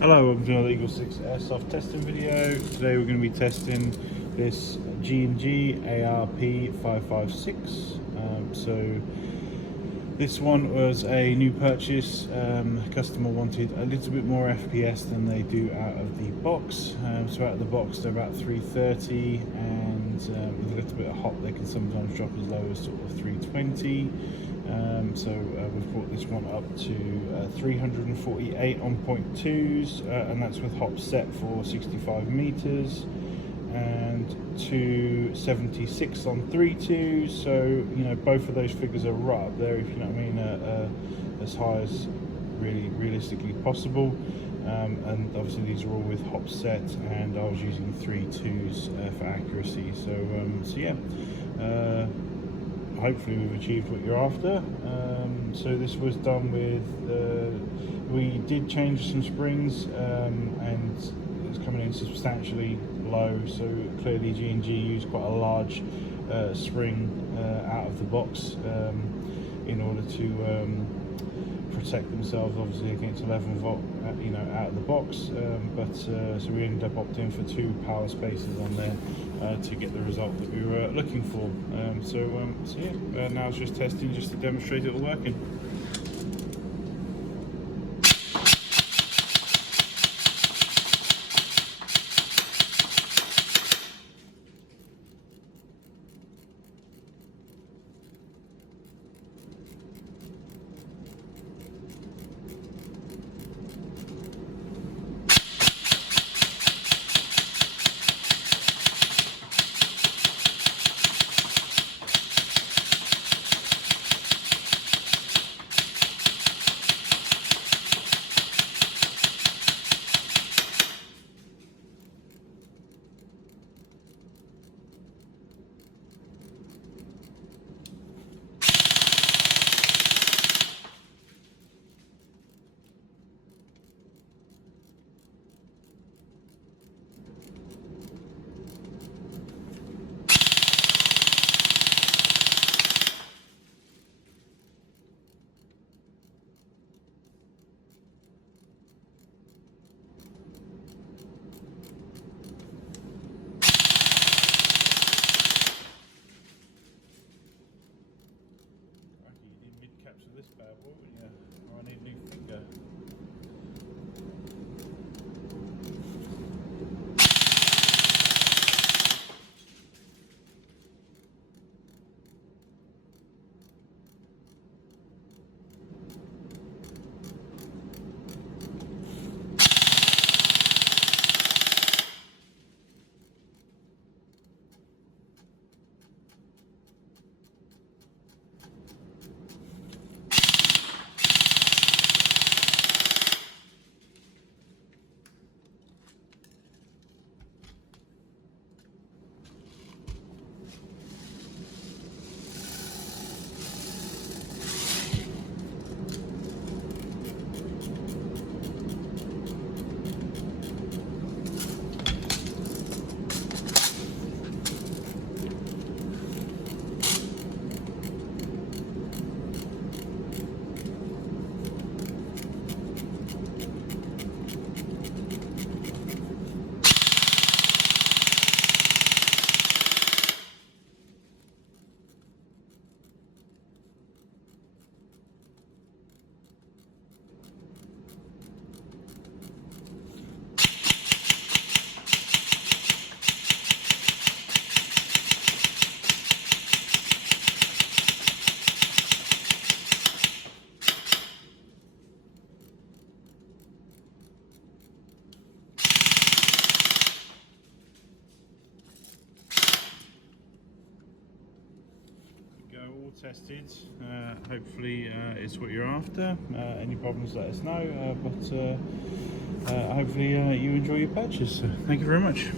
Hello, welcome to another EagleSix Airsoft testing video. Today we're going to be testing this G&G ARP 556. So this one was a new purchase. Customer wanted a little bit more FPS than they do out of the box. So out of the box they're about 330, and with a little bit of hop they can sometimes drop as low as sort of 320. So we've brought this one up to 348 on .2s, and that's with hop set for 65 meters, and 276 on 3.2s. So you know, both of those figures are right up there, if you know what I mean, as high as really realistically possible. And obviously these are all with hop set, and I was using 3.2s for accuracy. So yeah. Hopefully we've achieved what you're after. So this was done with, we did change some springs, and it's coming in substantially low, so clearly G&G used quite a large spring out of the box in order to protect themselves obviously against 11 volt you know, out of the box, so we ended up opting for 2 power spaces on there to get the result that we were looking for. So yeah, now it's just testing just to demonstrate it all working. Capture this bad boy, wouldn't you? Or I need a new finger. All tested. Hopefully it's what you're after. Any problems, let us know, but hopefully you enjoy your purchase. So thank you very much.